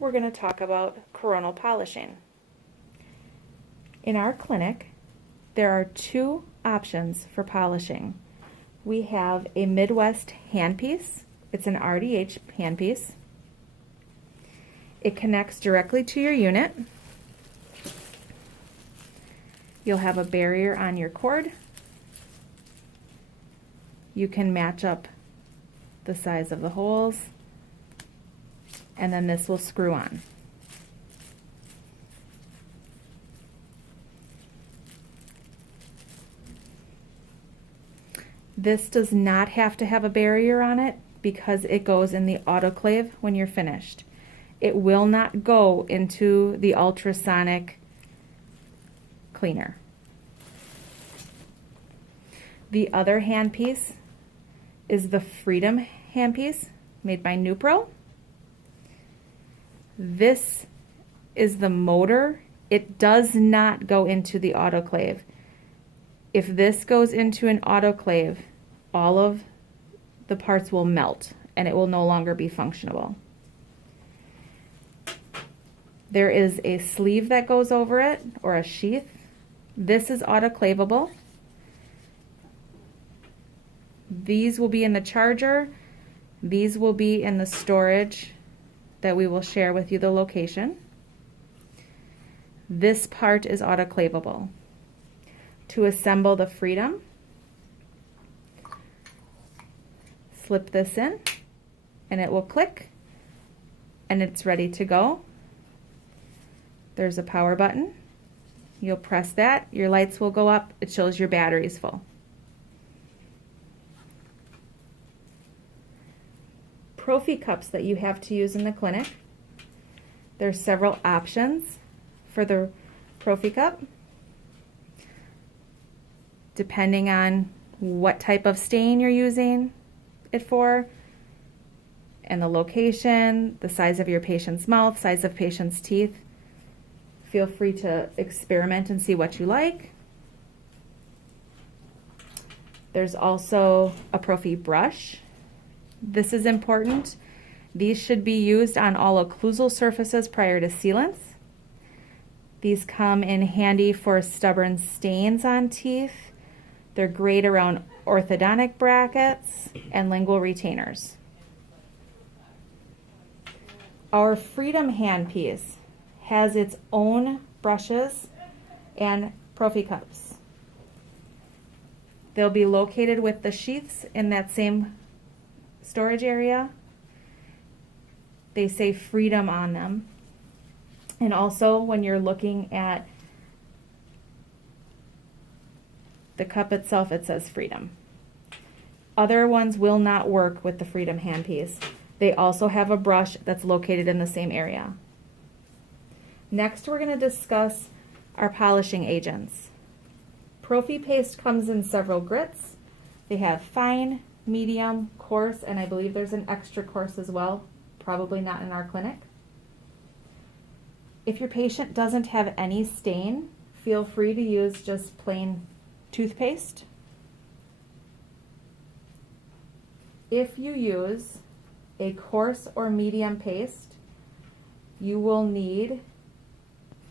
we're going to talk about coronal polishing. In our clinic, there are two options for polishing. We have a Midwest handpiece. It's an RDH handpiece. It connects directly to your unit. You'll have a barrier on your cord. You can match up the size of the holes, and then this will screw on. This does not have to have a barrier on it because it goes in the autoclave when you're finished. It will not go into the ultrasonic cleaner. The other handpiece is the Freedom handpiece made by Nupro. This is the motor. It does not go into the autoclave. If this goes into an autoclave, all of the parts will melt and it will no longer be functionable. There is a sleeve that goes over it, or a sheath. This is autoclavable. These will be in the charger. These will be in the storage that we will share with you the location. This part is autoclavable. To assemble the Freedom, slip this in and it will click and it's ready to go. There's a power button. You'll press that, your lights will go up, it shows your battery's full. Prophy cups that you have to use in the clinic. There's several options for the Prophy cup, depending on what type of stain you're using it for, and the location, the size of your patient's mouth, size of patient's teeth. Feel free to experiment and see what you like. There's also a Prophy brush. This is important. These should be used on all occlusal surfaces prior to sealants. These come in handy for stubborn stains on teeth. They're great around orthodontic brackets and lingual retainers. Our Freedom handpiece has its own brushes and Prophy cups. They'll be located with the sheaths in that same storage area. They say Freedom on them. And also when you're looking at the cup itself, it says Freedom. Other ones will not work with the Freedom handpiece. They also have a brush that's located in the same area. Next, we're going to discuss our polishing agents. Prophy paste comes in several grits. They have fine, medium, coarse, and I believe there's an extra coarse as well, probably not in our clinic. If your patient doesn't have any stain, feel free to use just plain toothpaste. If you use a coarse or medium paste, you will need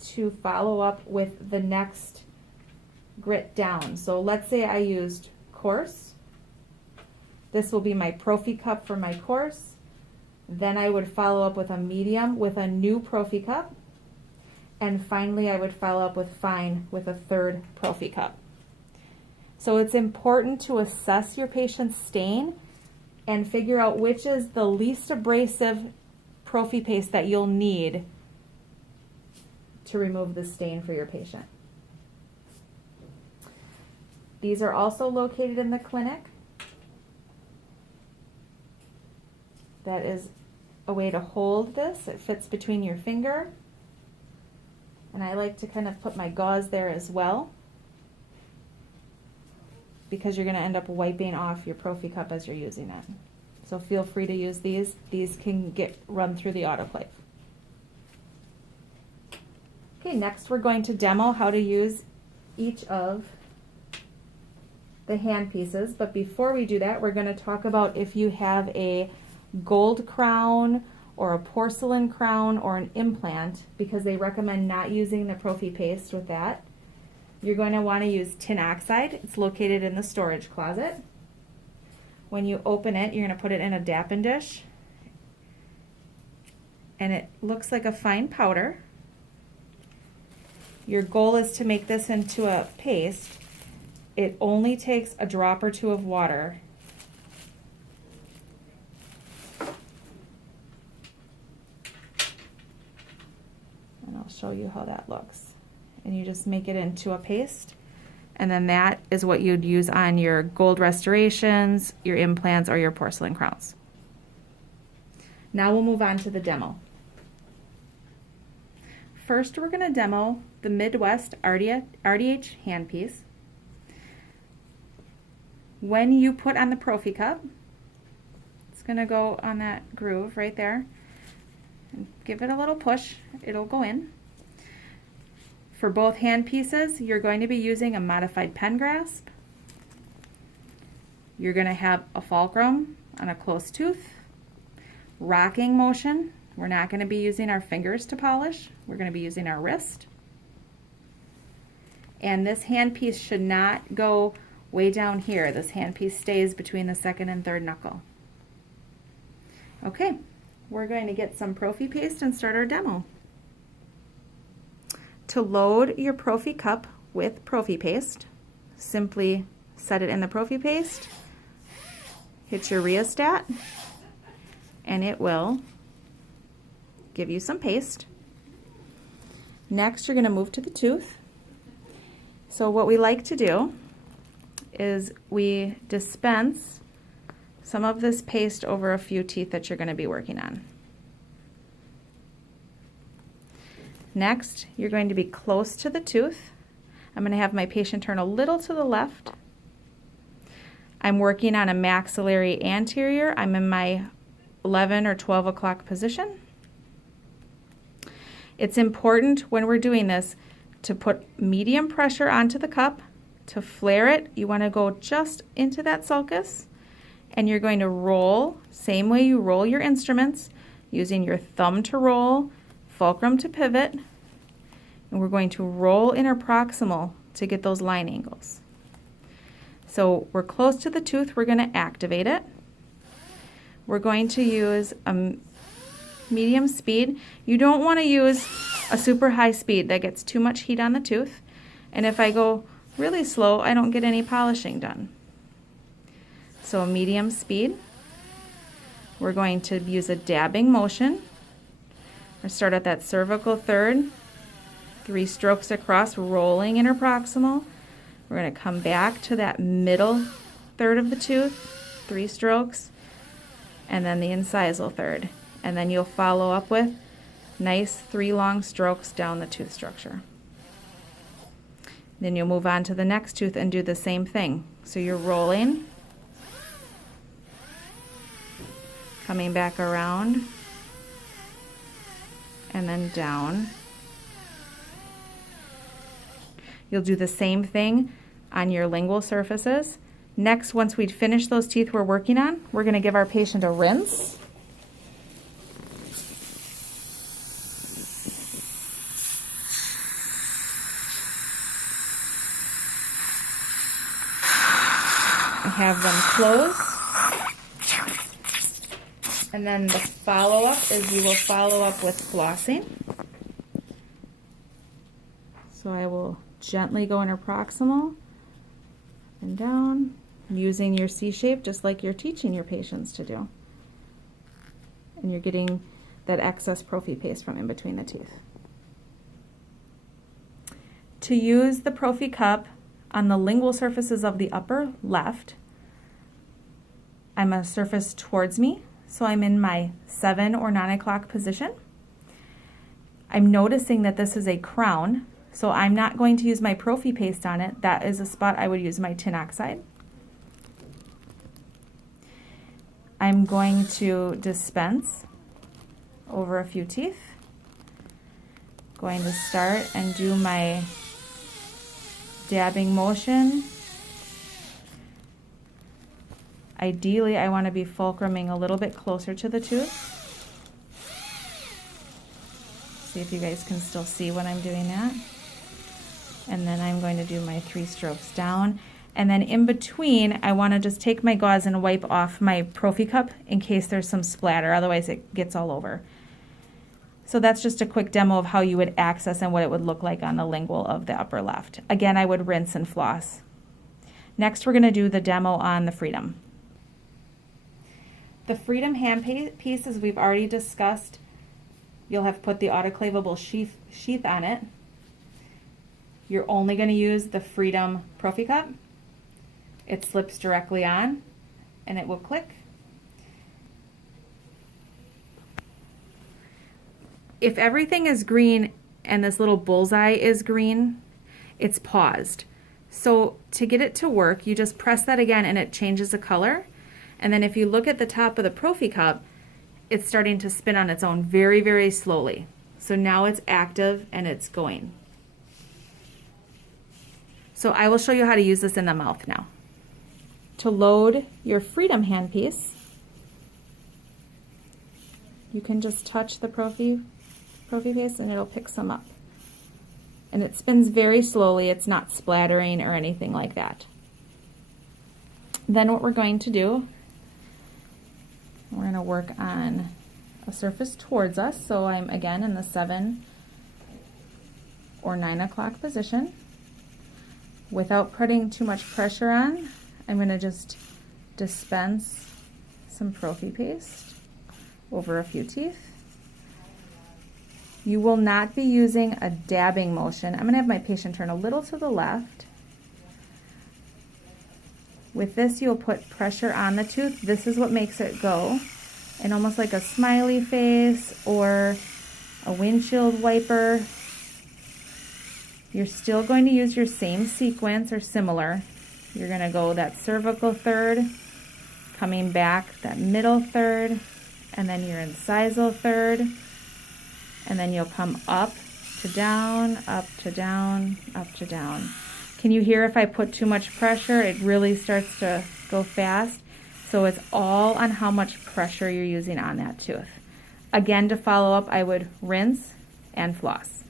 to follow up with the next grit down. So let's say I used coarse. This will be my Prophy cup for my coarse. Then I would follow up with a medium with a new Prophy cup. And finally I would follow up with fine with a third Prophy cup. So it's important to assess your patient's stain and figure out which is the least abrasive Prophy paste that you'll need to remove the stain for your patient. These are also located in the clinic. That is a way to hold this. It fits between your finger. And I like to kind of put my gauze there as well, because you're going to end up wiping off your Prophy cup as you're using it. So feel free to use these. These can get run through the autoclave. Okay, next we're going to demo how to use each of the hand pieces, but before we do that, we're going to talk about if you have a gold crown or a porcelain crown or an implant, because they recommend not using the Prophy paste with that, you're going to want to use tin oxide. It's located in the storage closet. When you open it, you're going to put it in a Dappen dish, and it looks like a fine powder. Your goal is to make this into a paste. It only takes a drop or two of water. And I'll show you how that looks. And you just make it into a paste. And then that is what you'd use on your gold restorations, your implants, or your porcelain crowns. Now we'll move on to the demo. First, we're going to demo the Midwest RDH handpiece. When you put on the Prophy cup, it's going to go on that groove right there. And give it a little push, it'll go in. For both hand pieces, you're going to be using a modified pen grasp. You're going to have a fulcrum on a closed tooth, rocking motion. We're not going to be using our fingers to polish. We're going to be using our wrist. And this handpiece should not go way down here. This handpiece stays between the second and third knuckle. Okay, we're going to get some Prophy paste and start our demo. To load your Prophy cup with Prophy paste, simply set it in the Prophy paste, hit your rheostat, and it will give you some paste. Next, you're going to move to the tooth. So what we like to do is we dispense some of this paste over a few teeth that you're going to be working on. Next, you're going to be close to the tooth. I'm going to have my patient turn a little to the left. I'm working on a maxillary anterior. I'm in my 11 or 12 o'clock position. It's important when we're doing this to put medium pressure onto the cup. To flare it, you want to go just into that sulcus, and you're going to roll, same way you roll your instruments, using your thumb to roll, fulcrum to pivot, and we're going to roll interproximal to get those line angles. So we're close to the tooth, we're going to activate it. We're going to use a medium speed. You don't want to use a super high speed. That gets too much heat on the tooth. And if I go really slow, I don't get any polishing done. So a medium speed. We're going to use a dabbing motion. We'll start at that cervical third, 3 strokes across, rolling interproximal. We're going to come back to that middle third of the tooth, 3 strokes, and then the incisal third. And then you'll follow up with nice 3 long strokes down the tooth structure. Then you'll move on to the next tooth and do the same thing. So you're rolling, coming back around, and then down. You'll do the same thing on your lingual surfaces. Next, once we'd finish those teeth we're working on, we're going to give our patient a rinse. Have them close, and then the follow-up is you will follow up with flossing. So I will gently go interproximal and down, using your C-shape just like you're teaching your patients to do. And you're getting that excess Prophy paste from in between the teeth. To use the Prophy cup on the lingual surfaces of the upper left, I'm a surface towards me, so I'm in my 7 or 9 o'clock position. I'm noticing that this is a crown, so I'm not going to use my Prophy paste on it. That is a spot I would use my tin oxide. I'm going to dispense over a few teeth. Going to start and do my dabbing motion. Ideally, I want to be fulcruming a little bit closer to the tooth. See if you guys can still see when I'm doing that. And then I'm going to do my 3 strokes down. And then in between, I want to just take my gauze and wipe off my Profi cup in case there's some splatter, otherwise it gets all over. So that's just a quick demo of how you would access and what it would look like on the lingual of the upper left. Again, I would rinse and floss. Next, we're going to do the demo on the Freedom. The Freedom handpiece, as we've already discussed, you'll have put the autoclavable sheath on it. You're only going to use the Freedom Profi cup. It slips directly on and it will click. If everything is green and this little bullseye is green, it's paused. So to get it to work, you just press that again and it changes the color. And then if you look at the top of the Profi cup, it's starting to spin on its own very, very slowly. So now it's active and it's going. So I will show you how to use this in the mouth now. To load your Freedom handpiece, you can just touch the Profi paste and it'll pick some up. And it spins very slowly, it's not splattering or anything like that. Then what we're going to do, we're going to work on a surface towards us. So I'm again in the 7 or 9 o'clock position. Without putting too much pressure on, I'm going to just dispense some Profi paste over a few teeth. You will not be using a dabbing motion. I'm going to have my patient turn a little to the left. With this, you'll put pressure on the tooth. This is what makes it go. And almost like a smiley face or a windshield wiper. You're still going to use your same sequence or similar. You're going to go that cervical third, coming back that middle third, and then your incisal third. And then you'll come up to down, up to down, up to down. Can you hear if I put too much pressure? It really starts to go fast. So it's all on how much pressure you're using on that tooth. Again, to follow up, I would rinse and floss.